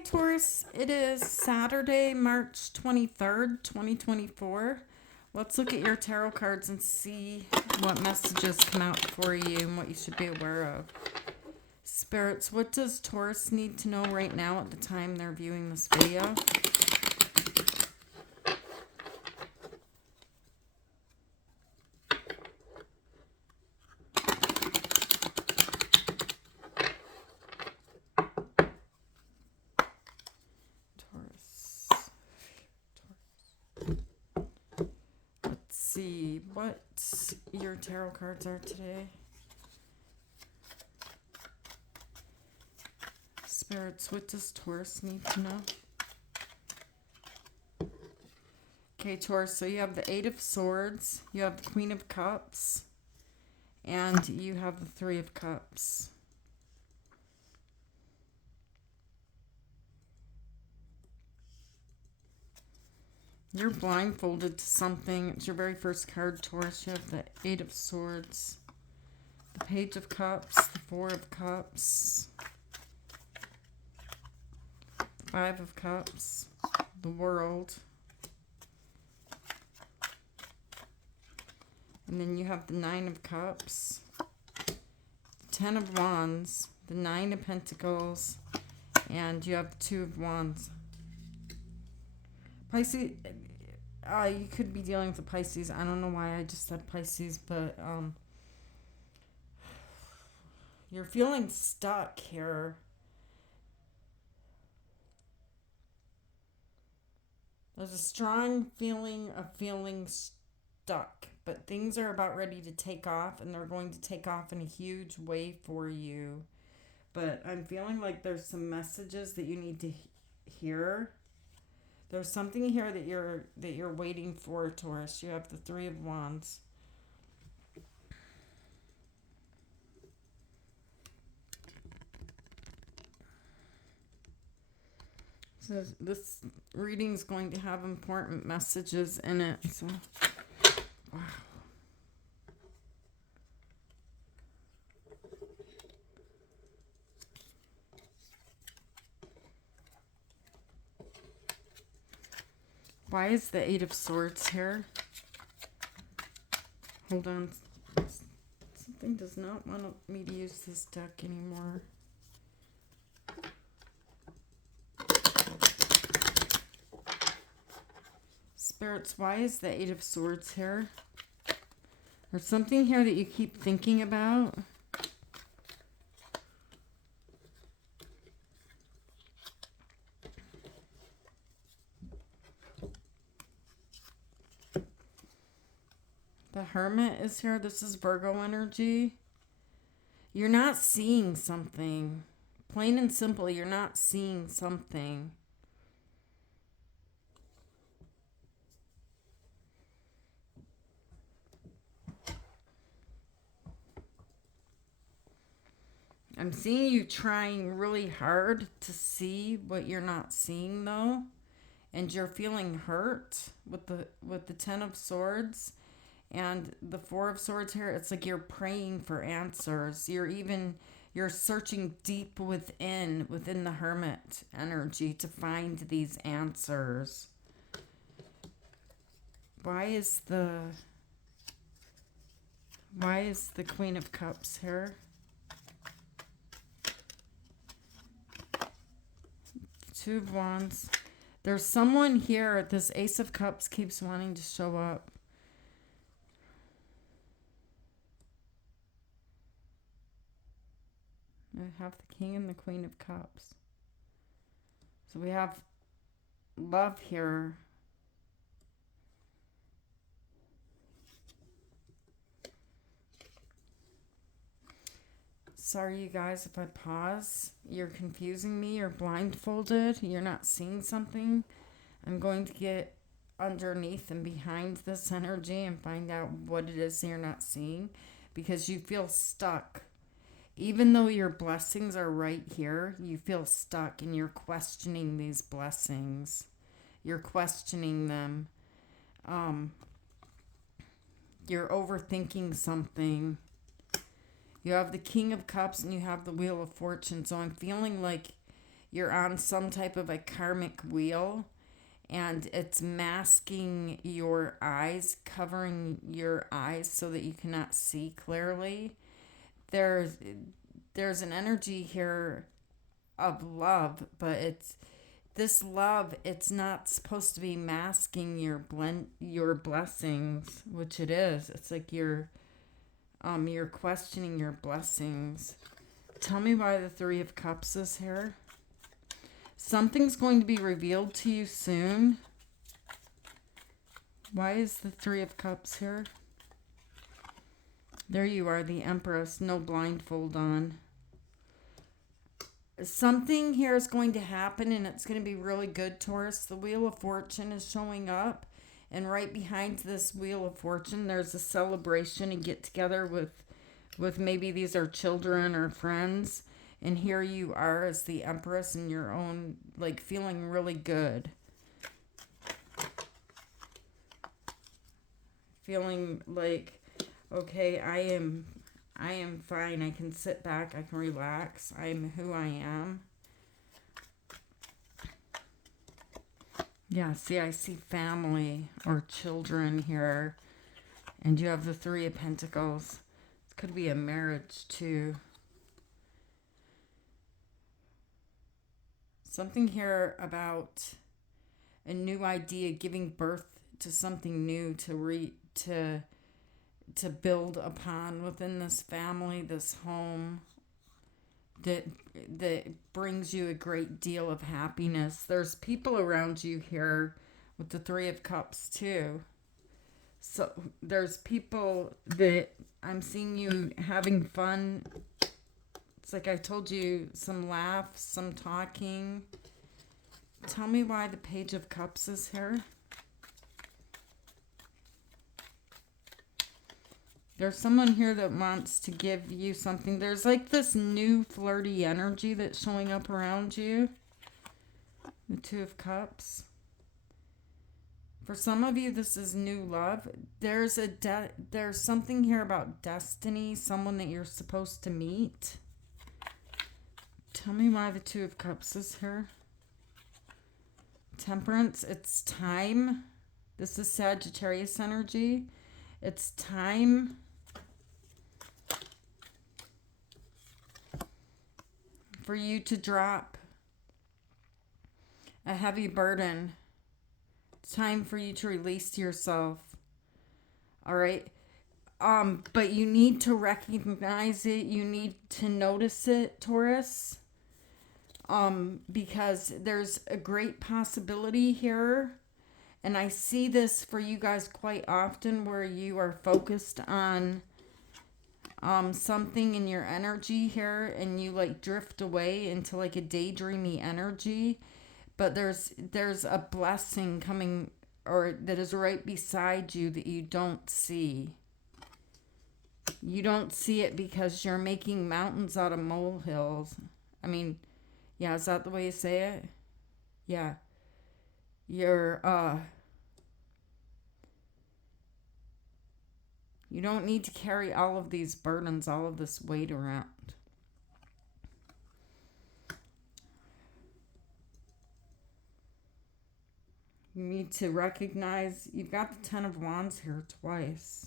Hi, Taurus. It is Saturday, March 23rd, 2024. Let's look at your tarot cards and see what messages come out for you and what you should be aware of. Spirits, what does Taurus need to know right now at the time they're viewing this video? Let's see what your tarot cards are today. Spirits, what does Taurus need to know? Okay, Taurus, so you have the Eight of Swords, you have the Queen of Cups, and you have the Three of Cups. You're blindfolded to something. It's your very first card, Taurus. You have the Eight of Swords, the Page of Cups, the Four of Cups, the Five of Cups, the World. And then you have the Nine of Cups, the Ten of Wands, the Nine of Pentacles, and you have the Two of Wands. Pisces, you could be dealing with the Pisces. I don't know why I just said Pisces, but you're feeling stuck here. There's a strong feeling of feeling stuck, but things are about ready to take off, and they're going to take off in a huge way for you. But I'm feeling like there's some messages that you need to hear. There's something here that you're waiting for, Taurus. You have the Three of Wands. So this reading is going to have important messages in it. So, wow. Why is the Eight of Swords here? Hold on. Something does not want me to use this deck anymore. Spirits, why is the Eight of Swords here? There's something here that you keep thinking about. The Hermit is here. This is Virgo energy. You're not seeing something. Plain and simple, you're not seeing something. I'm seeing you trying really hard to see what you're not seeing, though. And you're feeling hurt with the Ten of Swords. And the Four of Swords here, it's like you're praying for answers. You're searching deep within the Hermit energy to find these answers. Why is the Queen of Cups here? Two of Wands. There's someone here. This Ace of Cups keeps wanting to show up. I have the King and the Queen of Cups. So we have love here. Sorry, you guys, if I pause. You're confusing me. You're blindfolded. You're not seeing something. I'm going to get underneath and behind this energy and find out what it is you're not seeing, because you feel stuck. Even though your blessings are right here, you feel stuck and you're questioning these blessings. You're questioning them. You're overthinking something. You have the King of Cups and you have the Wheel of Fortune. So I'm feeling like you're on some type of a karmic wheel, and it's masking your eyes, covering your eyes so that you cannot see clearly. There's there's an energy here of love, but it's this love, it's not supposed to be masking your blessings, which it is. It's like you're questioning your blessings. Tell me why the 3 of Cups is here. Something's going to be revealed to you soon. Why is the 3 of Cups here? There you are, the Empress, no blindfold on. Something here is going to happen, and it's going to be really good, Taurus. The Wheel of Fortune is showing up, and right behind this Wheel of Fortune, there's a celebration and get together with maybe these are children or friends. And here you are as the Empress in your own, like, feeling really good. Feeling like, okay, I am fine. I can sit back. I can relax. I am who I am. Yeah, see, I see family or children here. And you have the 3 of Pentacles. It could be a marriage, too. Something here about a new idea, giving birth to something new to build upon within this family, this home that brings you a great deal of happiness. There's people around you here with the 3 of Cups too. So there's people that I'm seeing you having fun. It's like I told you, some laughs, some talking. Tell me why the Page of Cups is here. There's someone here that wants to give you something. There's like this new flirty energy that's showing up around you. The 2 of Cups. For some of you, this is new love. There's something here about destiny, someone that you're supposed to meet. Tell me why the 2 of Cups is here. Temperance, it's time. This is Sagittarius energy. It's time for you to drop a heavy burden. It's time for you to release yourself. All right? But you need to recognize it. You need to notice it, Taurus. Because there's a great possibility here. And I see this for you guys quite often where you are focused on something in your energy here and you like drift away into like a daydreamy energy. But there's a blessing coming or that is right beside you that you don't see. You don't see it because you're making mountains out of molehills. I mean, yeah, is that the way you say it? Yeah. You're, you don't need to carry all of these burdens, all of this weight around. You need to recognize, you've got the 10 of Wands here twice.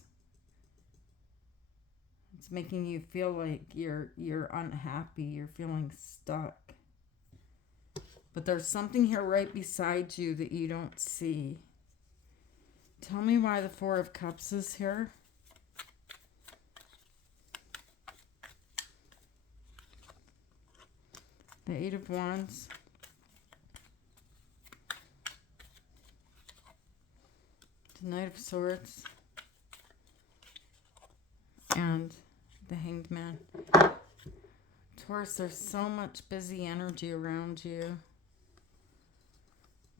It's making you feel like you're unhappy, you're feeling stuck. But there's something here right beside you that you don't see. Tell me why the 4 of Cups is here. The 8 of Wands. The Knight of Swords. And the Hanged Man. Taurus, there's so much busy energy around you.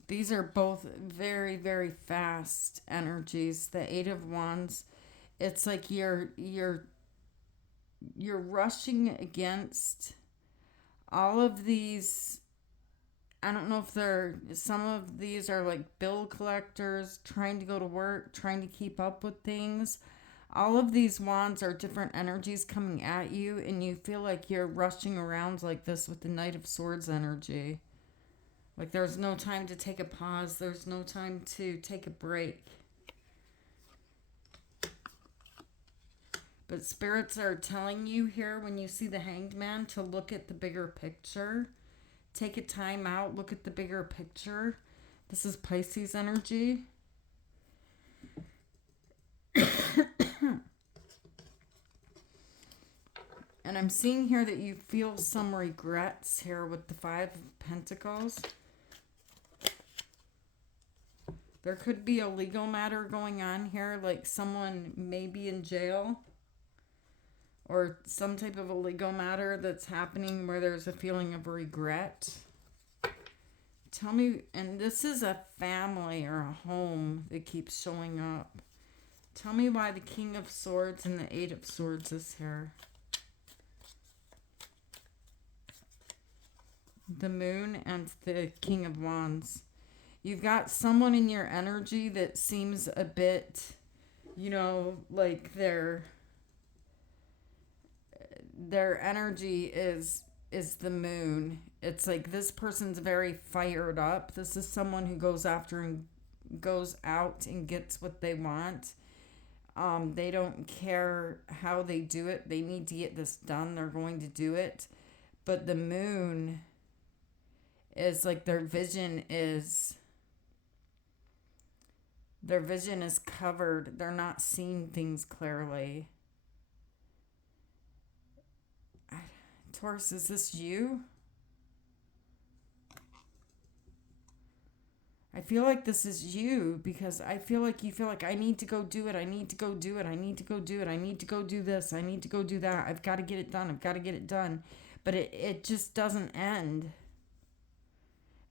These are both very, very fast energies. The 8 of Wands, it's like you're rushing against all of these. I don't know if some of these are like bill collectors trying to go to work, trying to keep up with things. All of these wands are different energies coming at you, and you feel like you're rushing around like this with the Knight of Swords energy. Like there's no time to take a pause. There's no time to take a break. But spirits are telling you here when you see the Hanged Man to look at the bigger picture. Take a time out. Look at the bigger picture. This is Pisces energy. And I'm seeing here that you feel some regrets here with the Five of Pentacles. There could be a legal matter going on here, like someone may be in jail. Or some type of a legal matter that's happening where there's a feeling of regret. Tell me, and this is a family or a home that keeps showing up. Tell me why the King of Swords and the Eight of Swords is here. The Moon and the King of Wands. You've got someone in your energy that seems a bit, you know, like their energy is the moon. It's like this person's very fired up. This is someone who goes after and goes out and gets what they want. They don't care how they do it. They need to get this done. They're going to do it. But the moon is like their vision is covered. They're not seeing things clearly. Taurus, is this you? I feel like this is you because I feel like you feel like I need to go do it. I need to go do it. I need to go do it. I need to go do this. I need to go do that. I've got to get it done. I've got to get it done. But it just doesn't end.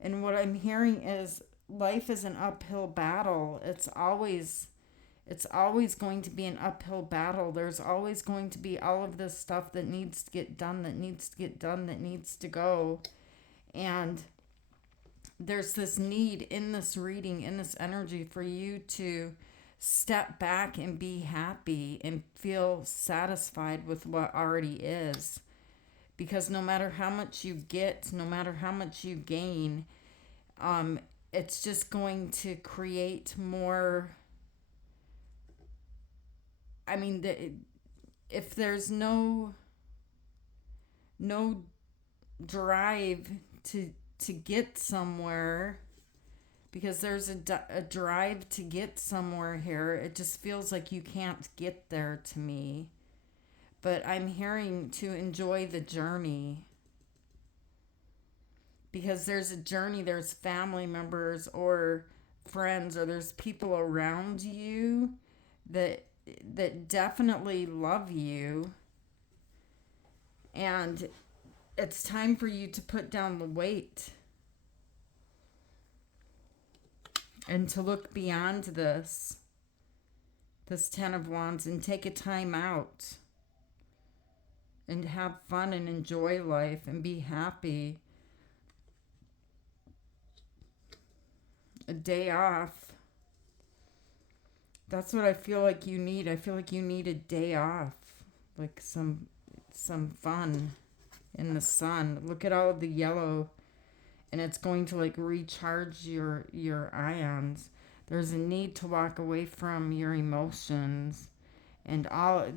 And what I'm hearing is life is an uphill battle. It's always going to be an uphill battle. There's always going to be all of this stuff that needs to get done, that needs to get done, that needs to go. And there's this need in this reading, in this energy for you to step back and be happy and feel satisfied with what already is. Because no matter how much you get, no matter how much you gain, it's just going to create more. I mean, if there's no drive to get somewhere, because there's a drive to get somewhere here, it just feels like you can't get there to me. But I'm hearing to enjoy the journey. Because there's a journey, there's family members or friends, or there's people around you that definitely love you. And it's time for you to put down the weight. And to look beyond this Ten of Wands, and take a time out. And have fun and enjoy life and be happy. A day off. That's what I feel like you need. I feel like you need a day off. Like some fun in the sun. Look at all of the yellow. And it's going to like recharge your ions. There's a need to walk away from your emotions. And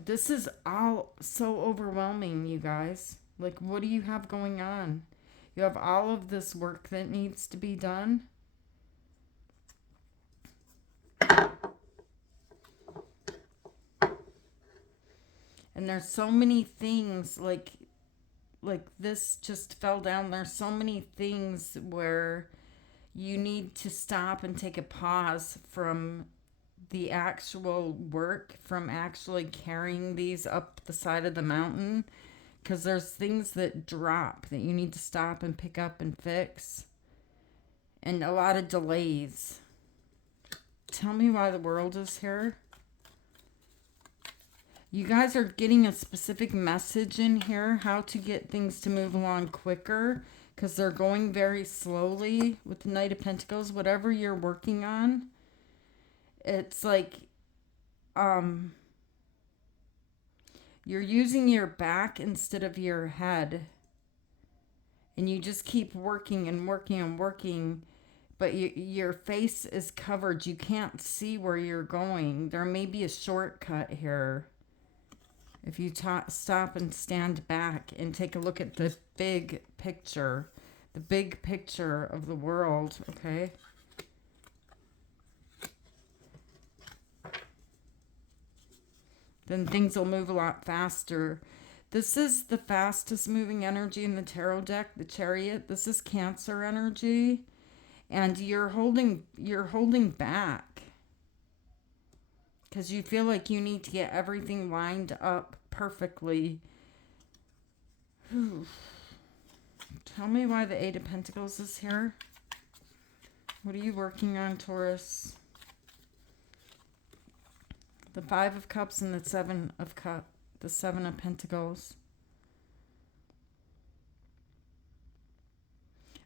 this is all so overwhelming, you guys. Like, what do you have going on? You have all of this work that needs to be done. And there's so many things, like this just fell down. There's so many things where you need to stop and take a pause from the actual work, from actually carrying these up the side of the mountain, because there's things that drop that you need to stop and pick up and fix, and a lot of delays. Tell me why the world is here. You guys are getting a specific message in here, how to get things to move along quicker, because they're going very slowly with the Knight of Pentacles. Whatever you're working on, it's like, You're using your back instead of your head. And you just keep working and working and working. But your face is covered. You can't see where you're going. There may be a shortcut here. If you stop and stand back and take a look at the big picture. The big picture of the world, okay? Then things will move a lot faster. This is the fastest moving energy in the tarot deck, the Chariot. This is Cancer energy. And you're holding back. Because you feel like you need to get everything lined up perfectly. Whew. Tell me why the Eight of Pentacles is here. What are you working on, Taurus? The Five of Cups and the Seven of Cups. The Seven of Pentacles.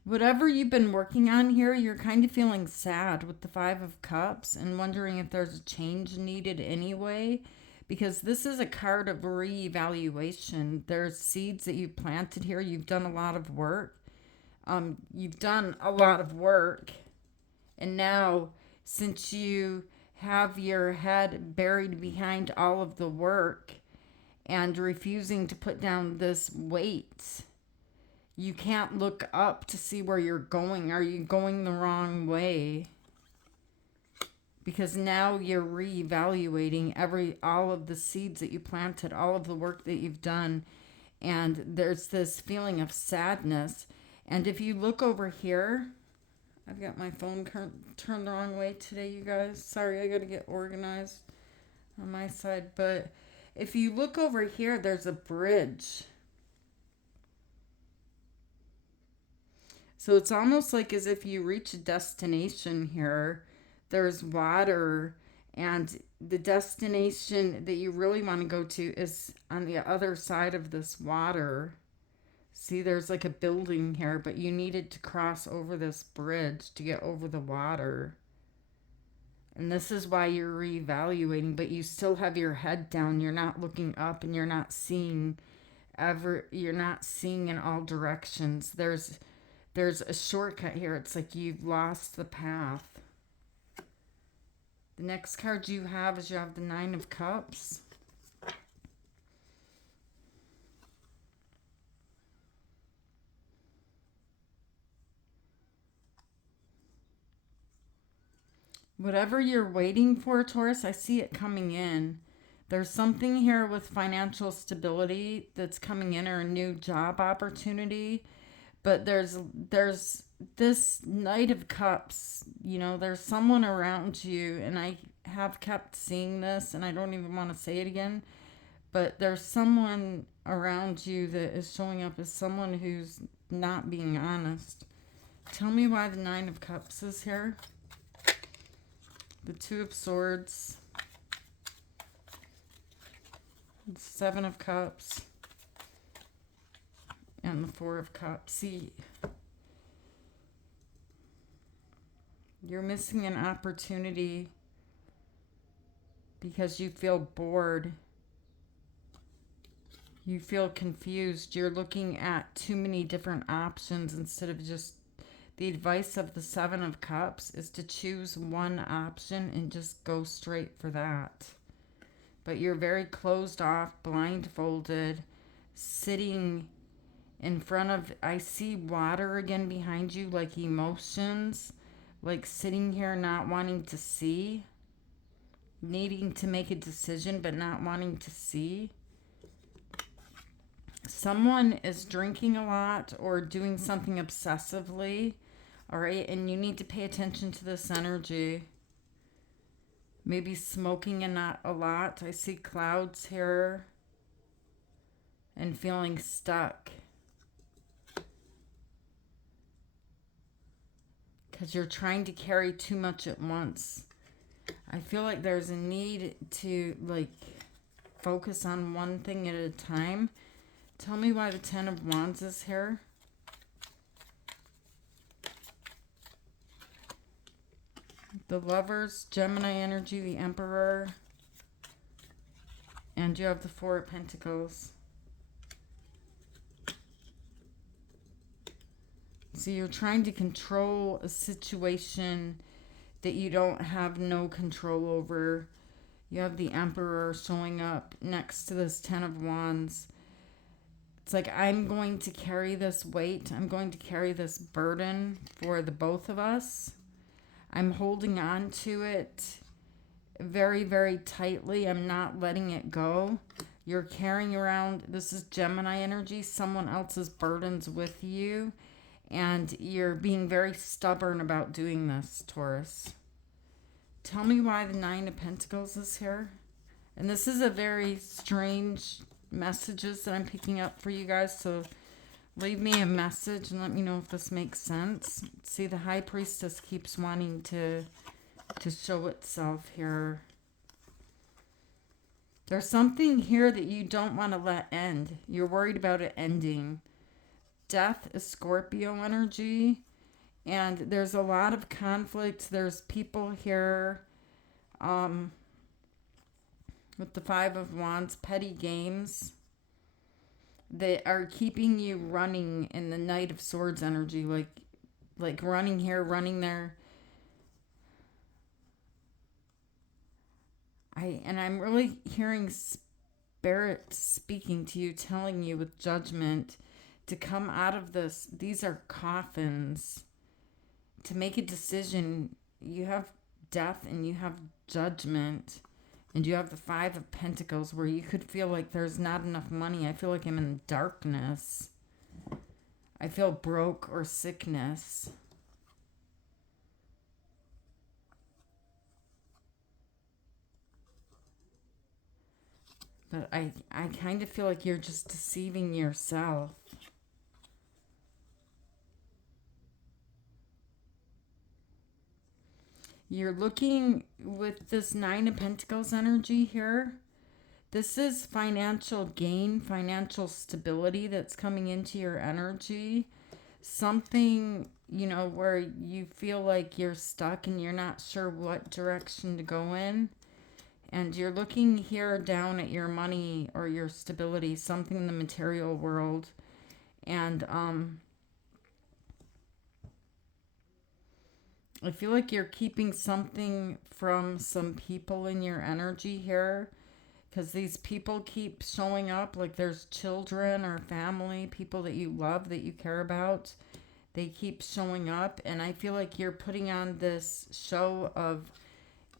Whatever you've been working on here, you're kind of feeling sad with the Five of Cups and wondering if there's a change needed anyway. Because this is a card of reevaluation. There's seeds that you've planted here. You've done a lot of work. You've done a lot of work. And now, since you have your head buried behind all of the work and refusing to put down this weight, you can't look up to see where you're going. Are you going the wrong way? Because now you're reevaluating all of the seeds that you planted, all of the work that you've done. And there's this feeling of sadness. And if you look over here, I've got my phone turned the wrong way today, you guys. Sorry, I got to get organized on my side. But if you look over here, there's a bridge. So it's almost like as if you reach a destination here. There's water, and the destination that you really want to go to is on the other side of this water. See, there's like a building here, but you needed to cross over this bridge to get over the water. And this is why you're reevaluating, but you still have your head down. You're not looking up, and you're not seeing in all directions. There's a shortcut here. It's like you've lost the path. The next card you have is the Nine of Cups. Whatever you're waiting for, Taurus, I see it coming in. There's something here with financial stability that's coming in, or a new job opportunity. But there's this Knight of Cups. You know, there's someone around you, and I have kept seeing this, and I don't even want to say it again. But there's someone around you that is showing up as someone who's not being honest. Tell me why the Nine of Cups is here. The Two of Swords. The Seven of Cups. And the Four of Cups. See, you're missing an opportunity because you feel bored. You feel confused. You're looking at too many different options instead of just... The advice of the Seven of Cups is to choose one option and just go straight for that. But you're very closed off, blindfolded, sitting in front of... I see water again behind you, like emotions. Like sitting here not wanting to see. Needing to make a decision but not wanting to see. Someone is drinking a lot or doing something obsessively. All right, and you need to pay attention to this energy. Maybe smoking and not a lot. I see clouds here. And feeling stuck. Because you're trying to carry too much at once. I feel like there's a need to, like, focus on one thing at a time. Tell me why the Ten of Wands is here. The Lovers, Gemini energy, the Emperor, And you have the Four of Pentacles. So you're trying to control a situation that you don't have no control over. You have the Emperor showing up next to this Ten of Wands. It's like, I'm going to carry this weight. I'm going to carry this burden for the both of us. I'm holding on to it very, very tightly. I'm not letting it go. You're carrying around, this is Gemini energy, someone else's burdens with you. And you're being very stubborn about doing this, Taurus. Tell me why the Nine of Pentacles is here. And this is a very strange messages that I'm picking up for you guys. So leave me a message and let me know if this makes sense. See, the High Priestess keeps wanting to show itself here. There's something here that you don't want to let end. You're worried about it ending. Death is Scorpio energy. And there's a lot of conflict. There's people here with the Five of Wands, petty games that are keeping you running in the Knight of Swords energy. Like running here, running there. I'm really hearing Spirit speaking to you, telling you with judgment to come out of this. These are coffins. To make a decision, you have death and you have judgment. And you have the Five of Pentacles where you could feel like there's not enough money. I feel like I'm in darkness. I feel broke or sickness. But I kind of feel like you're just deceiving yourself. You're looking with this Nine of Pentacles energy here. This is financial gain, financial stability that's coming into your energy. Something, you know, where you feel like you're stuck and you're not sure what direction to go in. And you're looking here down at your money or your stability, something in the material world. And I feel like you're keeping something from some people in your energy here. Because these people keep showing up, like there's children or family, people that you love, that you care about. They keep showing up. And I feel like you're putting on this show of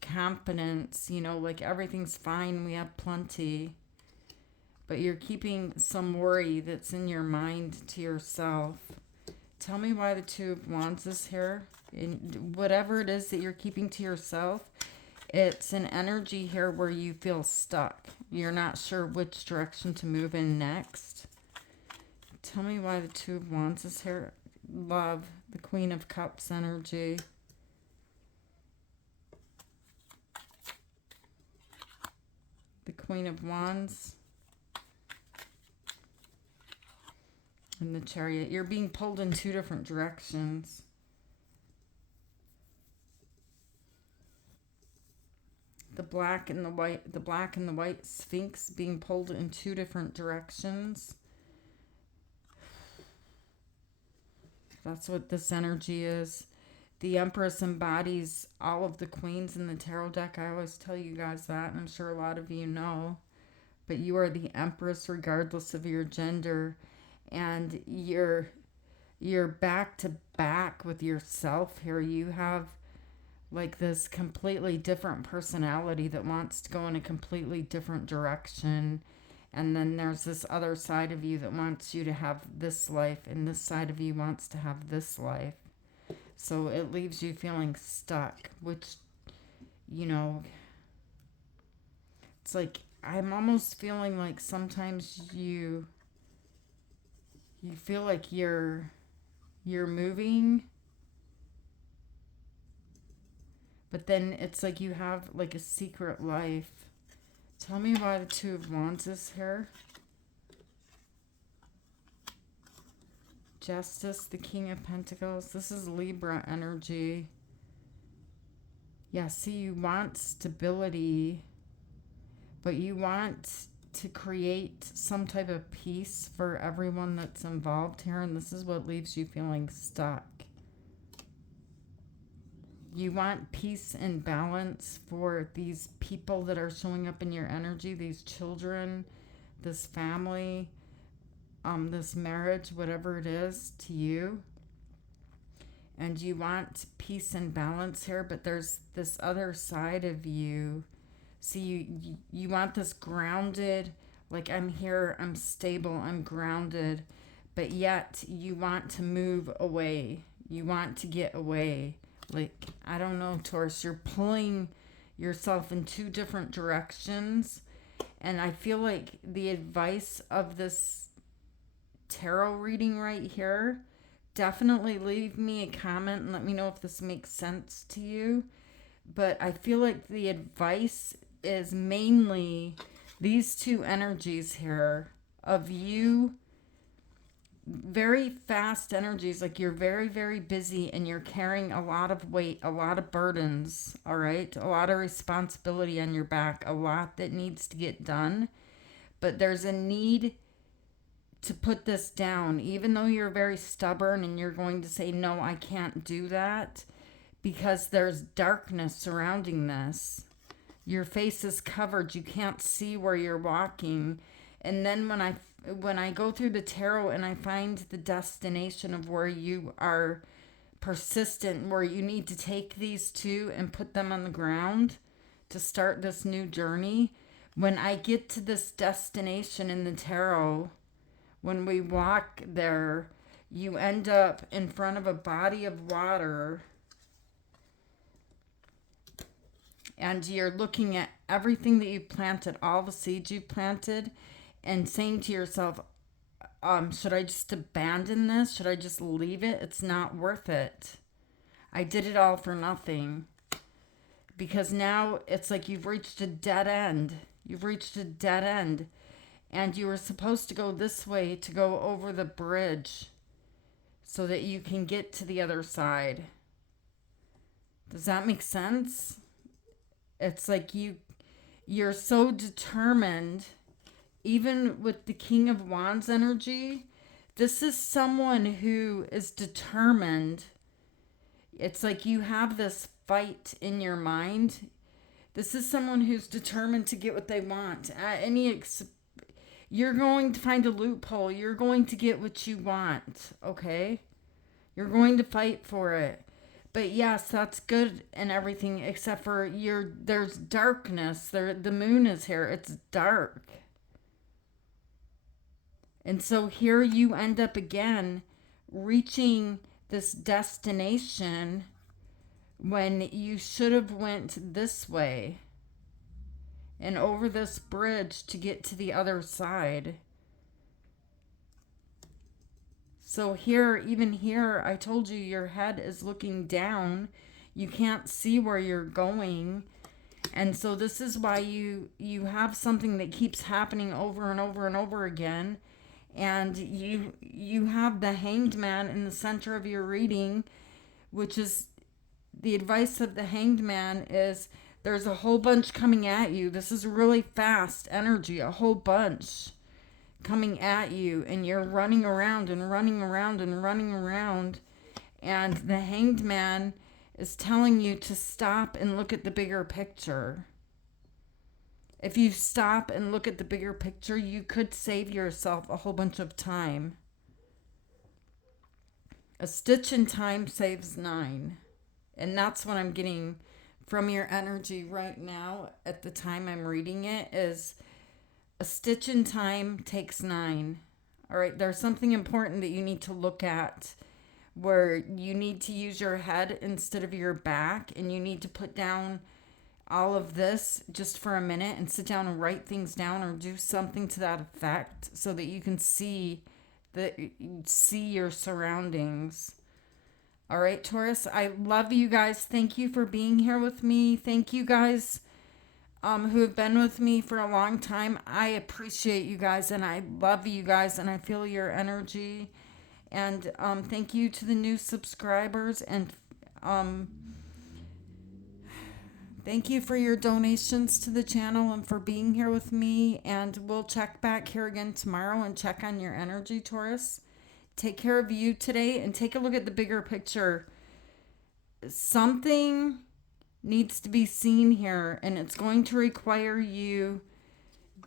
confidence, you know, like everything's fine, we have plenty. But you're keeping some worry that's in your mind to yourself. Tell me why the Two of Wands is here. And whatever it is that you're keeping to yourself, it's an energy here where you feel stuck. You're not sure which direction to move in next. Tell me why the Two of Wands is here. Love, the Queen of Cups energy. The Queen of Wands. And the Chariot. You're being pulled in two different directions. The black and the white Sphinx being pulled in two different directions. That's what this energy is. The Empress embodies all of the queens in the tarot deck. I always tell you guys that, and I'm sure a lot of you know. But you are the Empress regardless of your gender. And you're back to back with yourself here. You have like this completely different personality that wants to go in a completely different direction. And then there's this other side of you that wants you to have this life, and this side of you wants to have this life. So it leaves you feeling stuck, which, you know, it's like, I'm almost feeling like sometimes you feel like you're moving, but then it's like you have like a secret life. Tell me why the Two of Wands is here. Justice, the King of Pentacles. This is Libra energy. Yeah, see, you want stability, but you want to create some type of peace for everyone that's involved here, and this is what leaves you feeling stuck. You want peace and balance for these people that are showing up in your energy, these children, this family, this marriage, whatever it is to you. And you want peace and balance here, but there's this other side of you. See, you want this grounded, like, I'm here, I'm stable, I'm grounded, but yet you want to move away. You want to get away. Like, I don't know, Taurus, you're pulling yourself in two different directions. And I feel like the advice of this tarot reading right here, definitely leave me a comment and let me know if this makes sense to you. But I feel like the advice is mainly these two energies here of you, very fast energies, like you're very, very busy and you're carrying a lot of weight, a lot of burdens, all right? A lot of responsibility on your back, a lot that needs to get done. But there's a need to put this down, even though you're very stubborn and you're going to say, no, I can't do that, because there's darkness surrounding this. Your face is covered. You can't see where you're walking. And then when I go through the tarot and I find the destination of where you are persistent, where you need to take these two and put them on the ground to start this new journey, when I get to this destination in the tarot, when we walk there, you end up in front of a body of water. And you're looking at everything that you planted, all the seeds you planted, and saying to yourself, should I just abandon this? Should I just leave it? It's not worth it. I did it all for nothing. Because now it's like you've reached a dead end. You've reached a dead end. And you were supposed to go this way to go over the bridge so that you can get to the other side. Does that make sense? It's like you're so determined, even with the King of Wands energy. This is someone who is determined. It's like you have this fight in your mind. This is someone who's determined to get what they want. You're going to find a loophole. You're going to get what you want, okay? You're going to fight for it. But yes, that's good and everything, except for there's darkness. The moon is here. It's dark. And so here you end up again reaching this destination when you should have went this way and over this bridge to get to the other side. So here, even here, I told you your head is looking down. You can't see where you're going. And so this is why you have something that keeps happening over and over and over again. And you have the Hanged Man in the center of your reading, which is the advice of the Hanged Man is there's a whole bunch coming at you. This is really fast energy, a whole bunch coming at you, and you're running around and running around and running around, and the Hanged Man is telling you to stop and look at the bigger picture. If you stop and look at the bigger picture, you could save yourself a whole bunch of time. A stitch in time saves 9. And that's what I'm getting from your energy right now at the time I'm reading it is a stitch in time takes 9. All right, there's something important that you need to look at where you need to use your head instead of your back, and you need to put down all of this just for a minute and sit down and write things down or do something to that effect so that you can see your surroundings. All right, Taurus, I love you guys. Thank you for being here with me. Thank you guys who have been with me for a long time. I appreciate you guys, and I love you guys, and I feel your energy. And thank you to the new subscribers, and Thank you for your donations to the channel and for being here with me. And we'll check back here again tomorrow and check on your energy, Taurus. Take care of you today and take a look at the bigger picture. Something needs to be seen here, and it's going to require you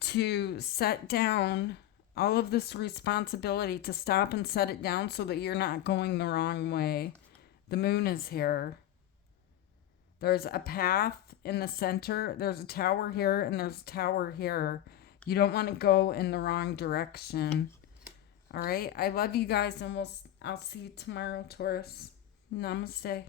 to set down all of this responsibility, to stop and set it down so that you're not going the wrong way. The moon is here. There's a path in the center. There's a tower here and there's a tower here. You don't want to go in the wrong direction. All right. I love you guys, and I'll see you tomorrow, Taurus. Namaste.